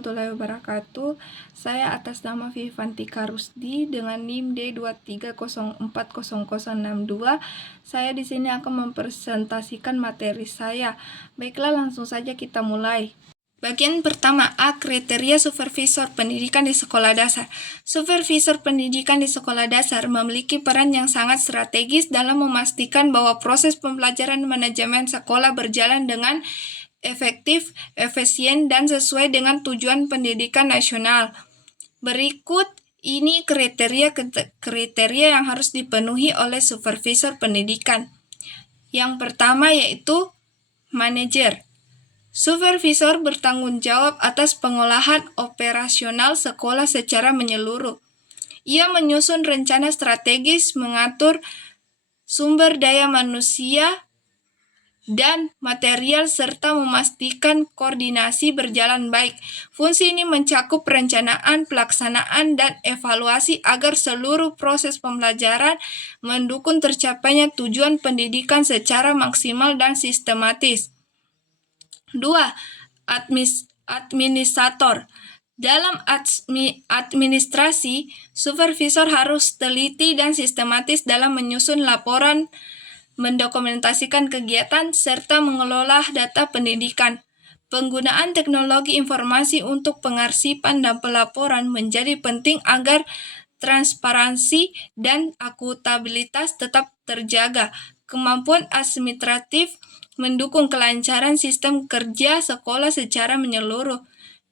warahmatullahi wabarakatuh. Saya atas nama Vivantika Rusdi dengan NIM D23040062. Saya di sini akan mempresentasikan materi saya. Baiklah, langsung saja kita mulai. Bagian pertama A. Kriteria supervisor pendidikan di sekolah dasar. Supervisor pendidikan di sekolah dasar memiliki peran yang sangat strategis dalam memastikan bahwa proses pembelajaran manajemen sekolah berjalan dengan efektif, efisien, dan sesuai dengan tujuan pendidikan nasional. Berikut ini kriteria yang harus dipenuhi oleh supervisor pendidikan. Yang pertama yaitu manajer. Supervisor bertanggung jawab atas pengolahan operasional sekolah secara menyeluruh. Ia menyusun rencana strategis, mengatur sumber daya manusia dan material, serta memastikan koordinasi berjalan baik. Fungsi ini mencakup perencanaan, pelaksanaan, dan evaluasi agar seluruh proses pembelajaran mendukung tercapainya tujuan pendidikan secara maksimal dan sistematis. 2. Administrator. Dalam administrasi, supervisor harus teliti dan sistematis dalam menyusun laporan, mendokumentasikan kegiatan, serta mengelola data pendidikan. Penggunaan teknologi informasi untuk pengarsipan dan pelaporan menjadi penting agar transparansi dan akuntabilitas tetap terjaga. Kemampuan administratif mendukung kelancaran sistem kerja sekolah secara menyeluruh.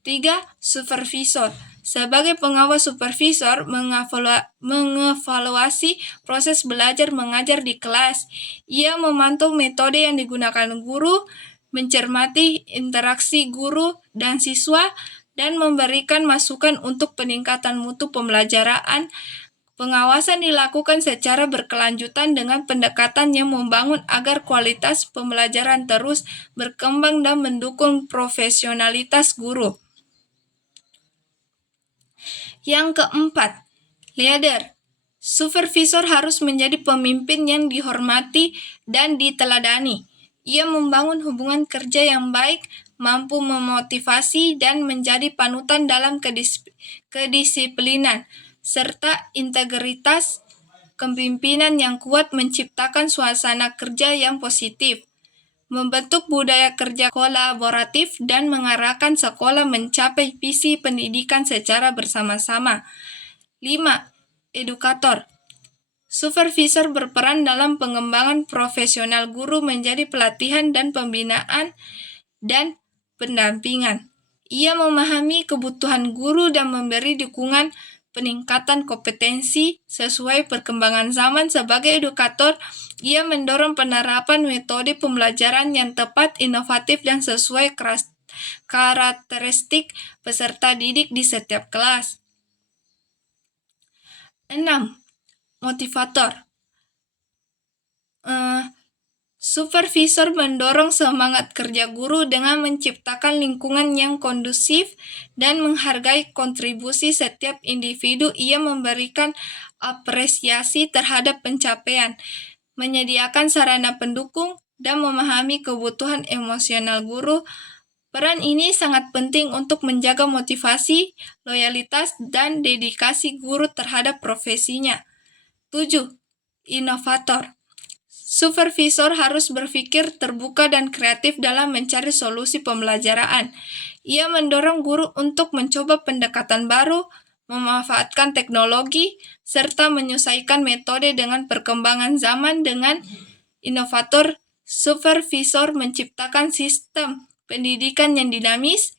3. Supervisor. Sebagai pengawas, supervisor mengevaluasi proses belajar mengajar di kelas. Ia memantau metode yang digunakan guru, mencermati interaksi guru dan siswa, dan memberikan masukan untuk peningkatan mutu pembelajaran. Pengawasan dilakukan secara berkelanjutan dengan pendekatan yang membangun agar kualitas pembelajaran terus berkembang dan mendukung profesionalitas guru. Yang keempat, leader. Supervisor harus menjadi pemimpin yang dihormati dan diteladani. Ia membangun hubungan kerja yang baik, mampu memotivasi dan menjadi panutan dalam kedisiplinan, serta integritas. Kepemimpinan yang kuat menciptakan suasana kerja yang positif, membentuk budaya kerja kolaboratif, dan mengarahkan sekolah mencapai visi pendidikan secara bersama-sama. 5. Edukator. Supervisor berperan dalam pengembangan profesional guru menjadi pelatihan dan pembinaan dan pendampingan. Ia memahami kebutuhan guru dan memberi dukungan peningkatan kompetensi sesuai perkembangan zaman. Sebagai edukator, ia mendorong penerapan metode pembelajaran yang tepat, inovatif, dan sesuai karakteristik peserta didik di setiap kelas. 6. Motivator. Supervisor mendorong semangat kerja guru dengan menciptakan lingkungan yang kondusif dan menghargai kontribusi setiap individu. Ia memberikan apresiasi terhadap pencapaian, menyediakan sarana pendukung, dan memahami kebutuhan emosional guru. Peran ini sangat penting untuk menjaga motivasi, loyalitas, dan dedikasi guru terhadap profesinya. 7. Inovator. Supervisor harus berpikir terbuka dan kreatif dalam mencari solusi pembelajaran. Ia mendorong guru untuk mencoba pendekatan baru, memanfaatkan teknologi, serta menyesuaikan metode dengan perkembangan zaman. Dengan inovator, supervisor menciptakan sistem pendidikan yang dinamis,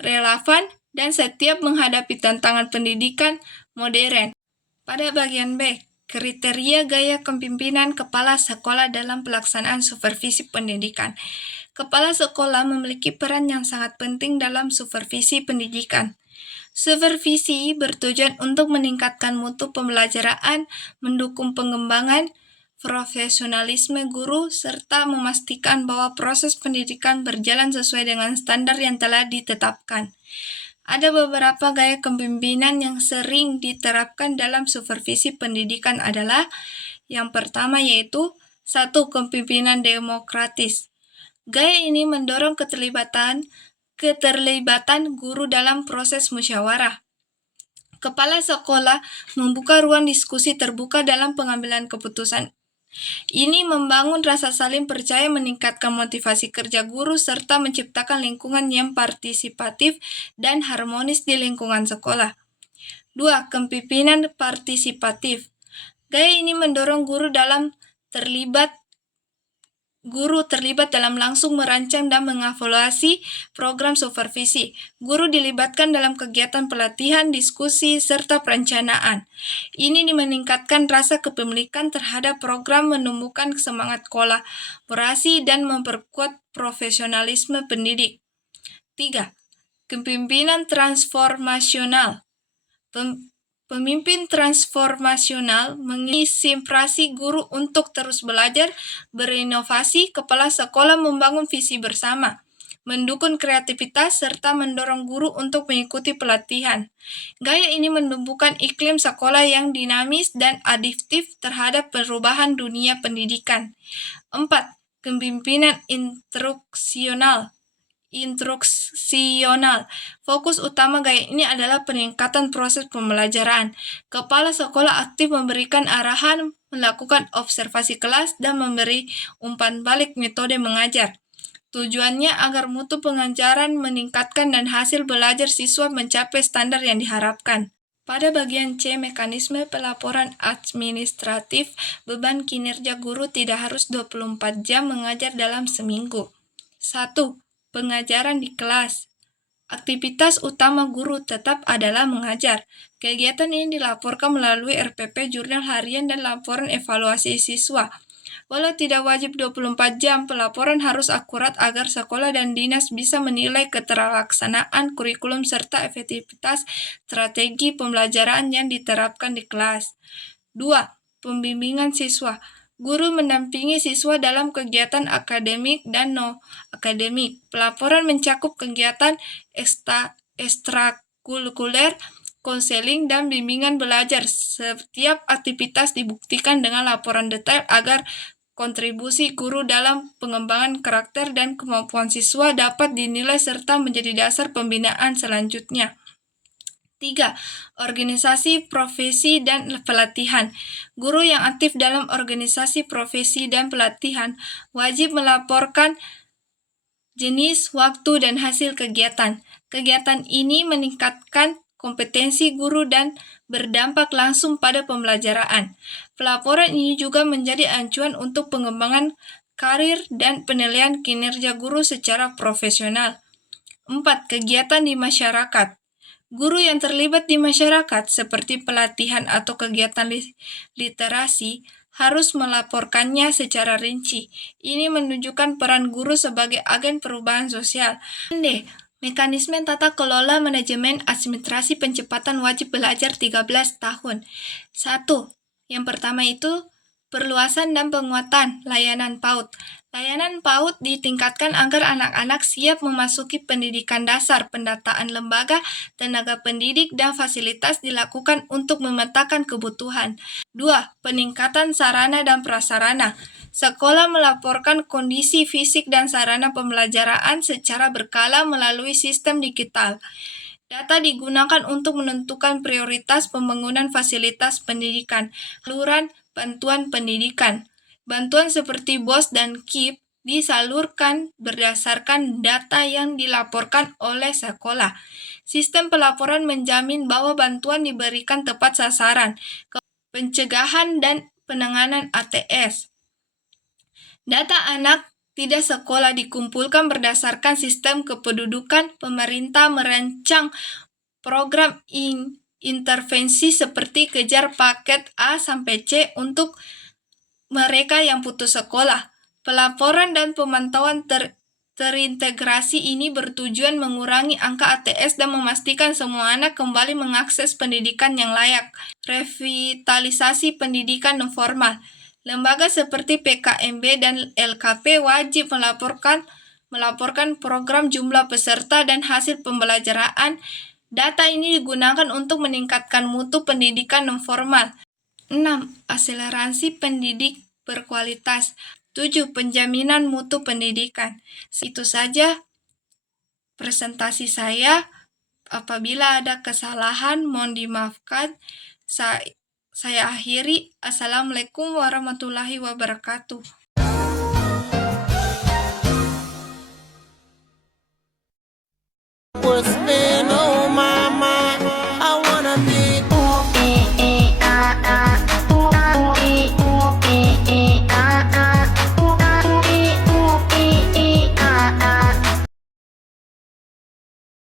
relevan, dan siap menghadapi tantangan pendidikan modern. Pada bagian B, kriteria gaya kepemimpinan kepala sekolah dalam pelaksanaan supervisi pendidikan. Kepala sekolah memiliki peran yang sangat penting dalam supervisi pendidikan. Supervisi bertujuan untuk meningkatkan mutu pembelajaran, mendukung pengembangan profesionalisme guru, serta memastikan bahwa proses pendidikan berjalan sesuai dengan standar yang telah ditetapkan. Ada beberapa gaya kepemimpinan yang sering diterapkan dalam supervisi pendidikan adalah yang pertama yaitu 1. Kepemimpinan demokratis. Gaya ini mendorong keterlibatan keterlibatan guru dalam proses musyawarah. Kepala sekolah membuka ruang diskusi terbuka dalam pengambilan keputusan. Ini membangun rasa saling percaya, meningkatkan motivasi kerja guru, serta menciptakan lingkungan yang partisipatif dan harmonis di lingkungan sekolah. 2. Kepemimpinan partisipatif. Gaya ini mendorong guru terlibat dalam langsung merancang dan mengevaluasi program supervisi. Guru dilibatkan dalam kegiatan pelatihan, diskusi, serta perencanaan. Ini meningkatkan rasa kepemilikan terhadap program, menumbuhkan semangat kolaborasi, dan memperkuat profesionalisme pendidik. 3. Kepemimpinan transformasional. Pemimpin transformasional menginspirasi guru untuk terus belajar, berinovasi. Kepala sekolah membangun visi bersama, mendukung kreativitas, serta mendorong guru untuk mengikuti pelatihan. Gaya ini menumbuhkan iklim sekolah yang dinamis dan adaptif terhadap perubahan dunia pendidikan. 4. Kepemimpinan instruksional. Fokus utama gaya ini adalah peningkatan proses pembelajaran. Kepala sekolah aktif memberikan arahan, melakukan observasi kelas, dan memberi umpan balik metode mengajar. Tujuannya agar mutu pengajaran meningkatkan dan hasil belajar siswa mencapai standar yang diharapkan. Pada bagian C, mekanisme pelaporan administratif, beban kinerja guru tidak harus 24 jam mengajar dalam seminggu. 1. Pengajaran di kelas. Aktivitas utama guru tetap adalah mengajar. Kegiatan ini dilaporkan melalui RPP, jurnal harian, dan laporan evaluasi siswa. Walau tidak wajib 24 jam, pelaporan harus akurat agar sekolah dan dinas bisa menilai keterlaksanaan kurikulum serta efektivitas strategi pembelajaran yang diterapkan di kelas. 2. Pembimbingan siswa. Guru mendampingi siswa dalam kegiatan akademik dan non-akademik. Pelaporan mencakup kegiatan ekstrakurikuler, konseling, dan bimbingan belajar. Setiap aktivitas dibuktikan dengan laporan detail agar kontribusi guru dalam pengembangan karakter dan kemampuan siswa dapat dinilai serta menjadi dasar pembinaan selanjutnya. 3. Organisasi profesi dan pelatihan. Guru yang aktif dalam organisasi profesi dan pelatihan wajib melaporkan jenis, waktu, dan hasil kegiatan. Kegiatan ini meningkatkan kompetensi guru dan berdampak langsung pada pembelajaran. Pelaporan ini juga menjadi acuan untuk pengembangan karir dan penilaian kinerja guru secara profesional. 4. Kegiatan di masyarakat. Guru yang terlibat di masyarakat, seperti pelatihan atau kegiatan literasi, harus melaporkannya secara rinci. Ini menunjukkan peran guru sebagai agen perubahan sosial. D. Mekanisme tata kelola manajemen administrasi pencepatan wajib belajar 13 tahun. 1. Yang pertama itu perluasan dan penguatan layanan PAUD. Layanan PAUD ditingkatkan agar anak-anak siap memasuki pendidikan dasar. Pendataan lembaga, tenaga pendidik, dan fasilitas dilakukan untuk memetakan kebutuhan. 2. Peningkatan sarana dan prasarana. Sekolah melaporkan kondisi fisik dan sarana pembelajaran secara berkala melalui sistem digital. Data digunakan untuk menentukan prioritas pembangunan fasilitas pendidikan. Saluran bantuan pendidikan. Bantuan seperti BOS dan KIP disalurkan berdasarkan data yang dilaporkan oleh sekolah. Sistem pelaporan menjamin bahwa bantuan diberikan tepat sasaran. Pencegahan dan penanganan ATS. Data anak tidak sekolah dikumpulkan berdasarkan sistem kependudukan. Pemerintah merancang program intervensi seperti kejar paket A sampai C untuk mereka yang putus sekolah. Pelaporan dan pemantauan terintegrasi ini bertujuan mengurangi angka ATS dan memastikan semua anak kembali mengakses pendidikan yang layak. Revitalisasi pendidikan non formal. Lembaga seperti PKMB dan LKP wajib melaporkan program, jumlah peserta, dan hasil pembelajaran. Data ini digunakan untuk meningkatkan mutu pendidikan non formal. 6. Akselerasi pendidik berkualitas. 7. Penjaminan mutu pendidikan. Itu saja presentasi saya. Apabila ada kesalahan, mohon dimaafkan. Saya akhiri. Assalamualaikum warahmatullahi wabarakatuh. Pues